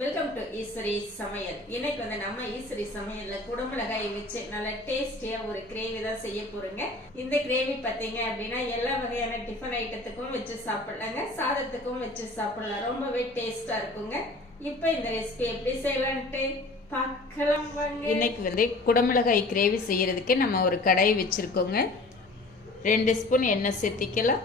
Welcome to Eswari சமையல் இன்னைக்கு வந்து நம்ம ஈஸ்வரி சமையல்ல குடமிளகாய் வச்சு நல்ல டேஸ்டியா ஒரு கிரேவி தான் செய்ய போறோங்க. இந்த கிரேவி பாத்தீங்க அப்படின்னா எல்லா வகையான டிஃபன் ஐட்டத்துக்கும் வச்சு சாப்பிடலாங்க. சாதத்துக்கும் வச்சு சாப்பிடலாம். ரொம்பவே டேஸ்டா இருக்குங்க. இப்போ இந்த ரெசிபி எப்படி செய்யலான்ட்டு பார்க்கலாம் இன்னைக்கு வந்து குடமிளகாய் கிரேவி செய்யறதுக்கு நம்ம ஒரு கடாய் வச்சிருக்கோங்க. ரெண்டு ஸ்பூன் எண்ணெய் சேர்த்திக்கலாம்.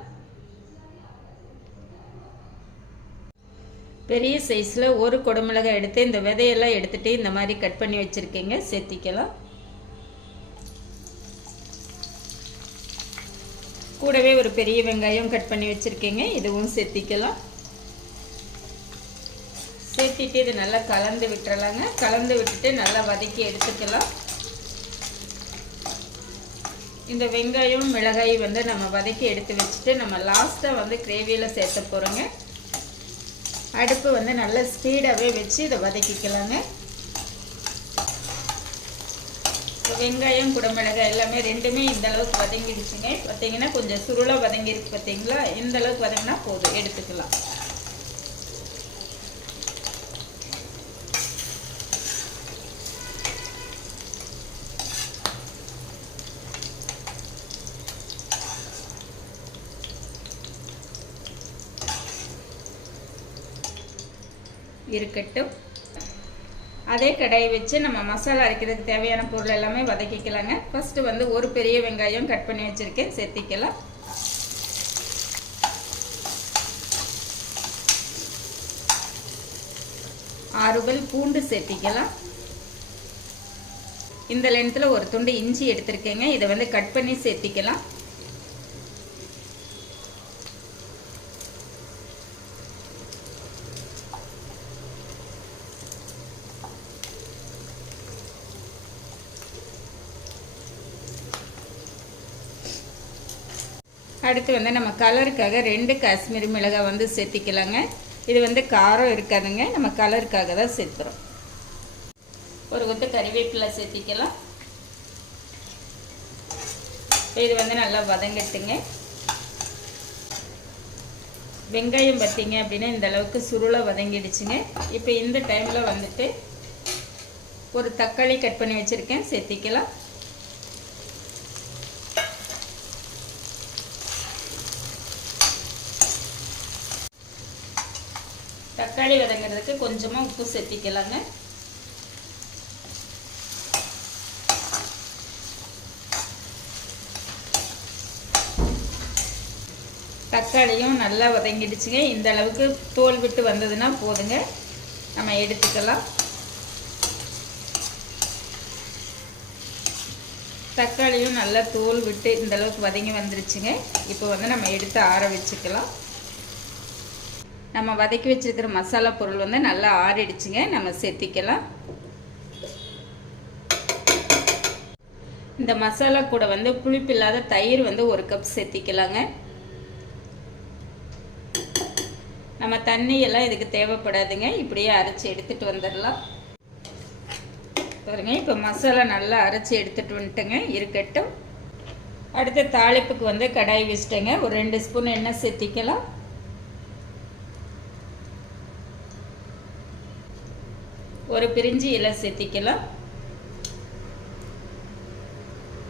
பெரிய சைஸில் ஒரு குடமிளகாய் எடுத்து இந்த விதையெல்லாம் எடுத்துகிட்டு இந்த மாதிரி கட் பண்ணி வச்சுருக்கீங்க. சேர்த்திக்கலாம். கூடவே ஒரு பெரிய வெங்காயம் கட் பண்ணி வச்சுருக்கீங்க. இதுவும் சேர்த்திக்கலாம். சேர்த்திட்டு இது நல்லா கலந்து விட்டுறலாங்க. கலந்து விட்டுட்டு நல்லா வதக்கி எடுத்துக்கலாம். இந்த வெங்காயம் மிளகாய் வந்து நம்ம வதக்கி எடுத்து வச்சுட்டு நம்ம லாஸ்ட்டாக வந்து கிரேவியில் சேர்த்த போகிறோங்க அடுப்பு வந்து நல்ல ஸ்பீடாகவே வச்சு இதை வதக்கிக்கலாங்க. வெங்காயம் குடமிளகாய் எல்லாமே ரெண்டுமே இந்த அளவுக்கு வதங்கிடுச்சுங்க. பார்த்தீங்கன்னா கொஞ்சம் சுருளாக வதங்கியிருக்கு பார்த்தீங்களா? இந்த அளவுக்கு வதங்கினா போதும் எடுத்துக்கலாம். இருக்கட்டும். அதே கடையை வச்சு நம்ம மசாலா அரைக்கிறதுக்கு தேவையான பொருள் எல்லாமே வதக்கிக்கலாங்க. ஃபஸ்ட்டு வந்து ஒரு பெரிய வெங்காயம் கட் பண்ணி வச்சுருக்கேன். சேர்த்திக்கலாம். ஆறுபல் பூண்டு சேர்த்திக்கலாம். இந்த லென்த்தில் ஒரு துண்டு இஞ்சி எடுத்திருக்கேங்க. இதை வந்து கட் பண்ணி சேர்த்திக்கலாம். அடுத்து வந்து நம்ம கலருக்காக ரெண்டு காஷ்மீரி மிளகாய் வந்து சேர்த்திக்கலாங்க. இது வந்து காரம் இருக்காதுங்க. நம்ம கலருக்காக தான் சேர்த்துறோம் ஒரு கொத்து கறிவேப்பிலை சேர்த்திக்கலாம். இது வந்து நல்லா வதங்கட்டுங்க. வெங்காயம் பார்த்தீங்க அப்படின்னா இந்த அளவுக்கு சுருளாக வதங்கிடுச்சுங்க. இப்போ இந்த டைமில் வந்துட்டு ஒரு தக்காளி கட் பண்ணி வச்சுருக்கேன். சேர்த்திக்கலாம். தக்காளி வதங்கிறதுக்கு கொஞ்சமாக உப்பு சேர்த்திக்கலாங்க. தக்காளியும் நல்லா வதங்கிடுச்சுங்க. இந்த அளவுக்கு தோல் விட்டு வந்ததுன்னா போதுங்க. நம்ம எடுத்துக்கலாம். தக்காளியும் நல்லா தோல் விட்டு இந்த அளவுக்கு வதங்கி வந்துருச்சுங்க. இப்போ வந்து நம்ம எடுத்து ஆற வச்சுக்கலாம். நம்ம வதக்கி வச்சுருக்கிற மசாலா பொருள் வந்து நல்லா ஆறிடுச்சுங்க. நம்ம சேர்த்திக்கலாம் இந்த மசாலா கூட வந்து புளிப்பில்லாத தயிர் வந்து ஒரு கப் சேர்த்திக்கலாங்க நம்ம தண்ணியெல்லாம் இதுக்கு தேவைப்படாதுங்க. இப்படியே அரைச்சி எடுத்துகிட்டு வந்துடலாம். பாருங்க இப்போ மசாலா நல்லா அரைச்சி எடுத்துகிட்டு வந்துட்டுங்க. இருக்கட்டும். அடுத்து தாளிப்புக்கு வந்து கடாய் வச்சுட்டேங்க. ஒரு ரெண்டு ஸ்பூன் எண்ணெய் சேர்த்திக்கலாம் ஒரு பிரிஞ்சி இலை சேர்த்திக்கலாம்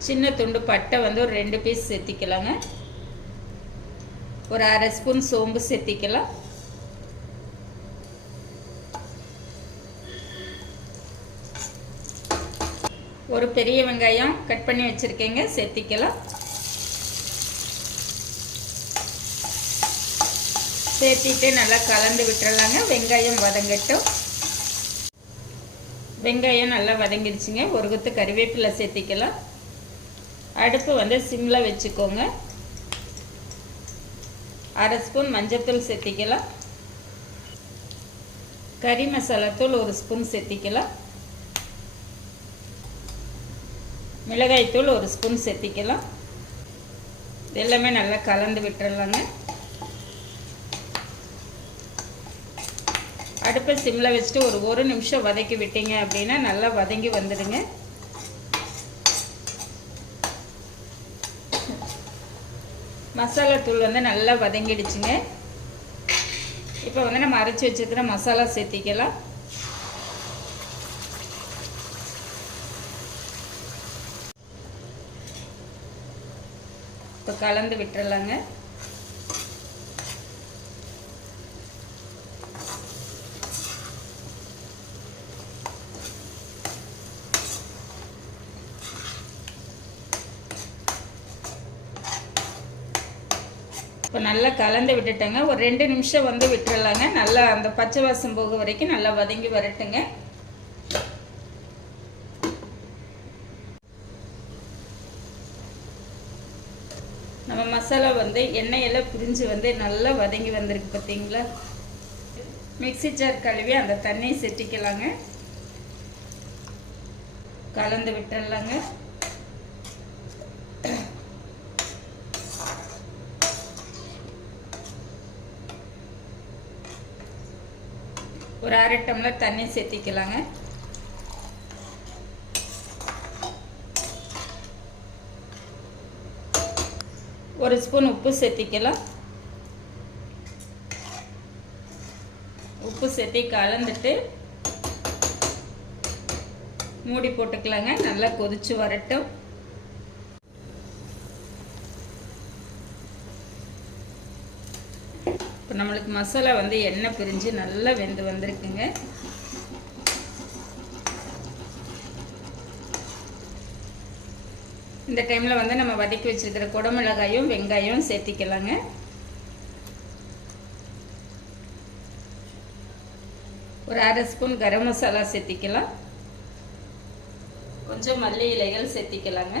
சின்ன துண்டு பட்டை வந்து ஒரு ரெண்டு பீஸ் சேர்த்திக்கலாங்க ஒரு அரை ஸ்பூன் சோம்பு சேர்த்திக்கலாம் ஒரு பெரிய வெங்காயம் கட் பண்ணி வச்சுருக்கேங்க சேர்த்திக்கலாம் சேர்த்திட்டு நல்லா கலந்து விட்டுறலாங்க வெங்காயம் வதங்கட்டும். வெங்காயம் நல்லா வதங்கிடுச்சுங்க. ஒரு குத்து கறிவேப்பிலை சேர்த்திக்கலாம். அடுப்பு வந்து சிம்மில் வச்சுக்கோங்க. அரை ஸ்பூன் மஞ்சத்தூள் சேர்த்திக்கலாம். கறி மசாலாத்தூள் ஒரு ஸ்பூன் சேர்த்திக்கலாம். மிளகாய்த்தூள் ஒரு ஸ்பூன் சேர்த்திக்கலாம். எல்லாமே நல்லா கலந்து விட்டுறலாங்க. அடுப்பை சிம்மில் வச்சுட்டு ஒரு ஒரு நிமிஷம் வதக்கி விட்டீங்க அப்படின்னா நல்லா வதங்கி வந்துடுங்க. மசாலா தூள் வந்து நல்லா வதங்கிடுச்சுங்க. இப்போ வந்து நம்ம அரைச்சி வச்சுருக்கிற மசாலா சேர்த்திக்கலாம். இப்போ கலந்து விட்டுறலாங்க. இப்போ நல்லா கலந்து விட்டுட்டேங்க. ஒரு ரெண்டு நிமிஷம் வந்து விட்டுறலாங்க. நல்லா அந்த பச்சை வாசம் போக வரைக்கும் நல்லா வதங்கி வரட்டுங்க. நம்ம மசாலா வந்து எண்ணெயெல்லாம் பிரிஞ்சு வந்து நல்லா வதங்கி வந்திருக்கு பார்த்தீங்களா மிக்ஸி ஜார் கழுவி அந்த தண்ணியை செட்டிக்கலாங்க. கலந்து விட்டுடலாங்க ஒரு அரை டம்ளர் தண்ணி சேர்த்திக்கலாங்க. ஒரு ஸ்பூன் உப்பு சேர்த்திக்கலாம். உப்பு சேர்த்தி கலந்துட்டு மூடி போட்டுக்கலாங்க. நல்லா கொதிச்சு வரட்டும். இப்போ நம்மளுக்கு மசாலா வந்து எண்ணெய் பிரிஞ்சு நல்லா வெந்து வந்திருக்குங்க. இந்த டைமில் வந்து நம்ம வதக்கி வச்சிருக்கிற குடமிளகாயும் வெங்காயம் சேர்த்திக்கலாங்க. ஒரு அரை ஸ்பூன் கரம் மசாலா சேர்த்திக்கலாம். கொஞ்சம் மல்லி இலைகள் சேர்த்திக்கலாங்க.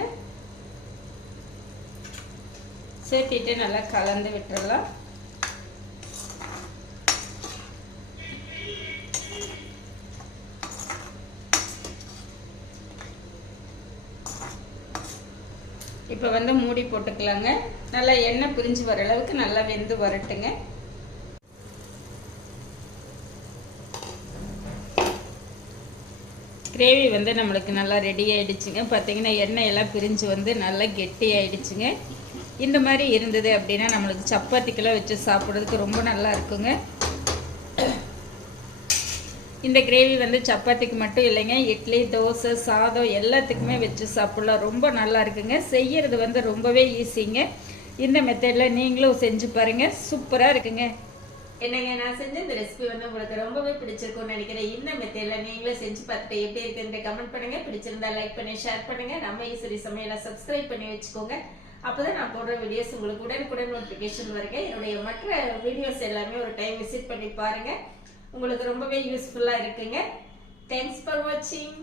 சேர்த்திட்டு நல்லா கலந்து விட்டுறலாம். இப்போ வந்து மூடி போட்டுக்கலாங்க. நல்லா எண்ணெய் பிரிஞ்சு வர அளவுக்கு நல்லா வெந்து வரட்டுங்க. கிரேவி வந்து நம்மளுக்கு நல்லா ரெடி ஆயிடுச்சுங்க. பார்த்தீங்கன்னா எண்ணெய் எல்லாம் பிரிஞ்சு வந்து நல்லா கெட்டி ஆயிடுச்சுங்க. இந்த மாதிரி இருந்தது அப்படின்னா நம்மளுக்கு சப்பாத்திக்கெல்லாம் வச்சு சாப்பிட்றதுக்கு ரொம்ப நல்லா இருக்குங்க. இந்த கிரேவி வந்து சப்பாத்திக்கு மட்டும் இல்லைங்க. இட்லி தோசை சாதம் எல்லாத்துக்குமே வச்சு சாப்பிட்லாம். ரொம்ப நல்லா இருக்குங்க. செய்யறது வந்து ரொம்பவே ஈஸிங்க. இந்த மெத்தடில் நீங்களும் செஞ்சு பாருங்கள் சூப்பராக இருக்குங்க. என்னங்க நான் செஞ்ச இந்த ரெசிபி வந்து உங்களுக்கு ரொம்பவே பிடிச்சிருக்கும்னு நினைக்கிறேன். இந்த மெத்தடில் நீங்களும் செஞ்சு பார்த்துட்டு எப்படி இருக்குன்னு கமெண்ட் பண்ணுங்க. பிடிச்சிருந்தா லைக் பண்ணி ஷேர் பண்ணுங்க. நம்ம ஈஸ்வரி சமையலை சப்ஸ்கிரைப் பண்ணி வச்சுக்கோங்க. அப்போதான் நான் போடுற வீடியோஸ் உங்களுக்கு உடனுக்குடன் நோட்டிஃபிகேஷன் வருங்க. என்னுடைய மற்ற வீடியோஸ் எல்லாமே ஒரு டைம் விசிட் பண்ணி பாருங்கள் உங்களுக்கு ரொம்பவே யூஸ்ஃபுல்லாக இருக்குங்க. தேங்க்ஸ் ஃபார் வாட்சிங்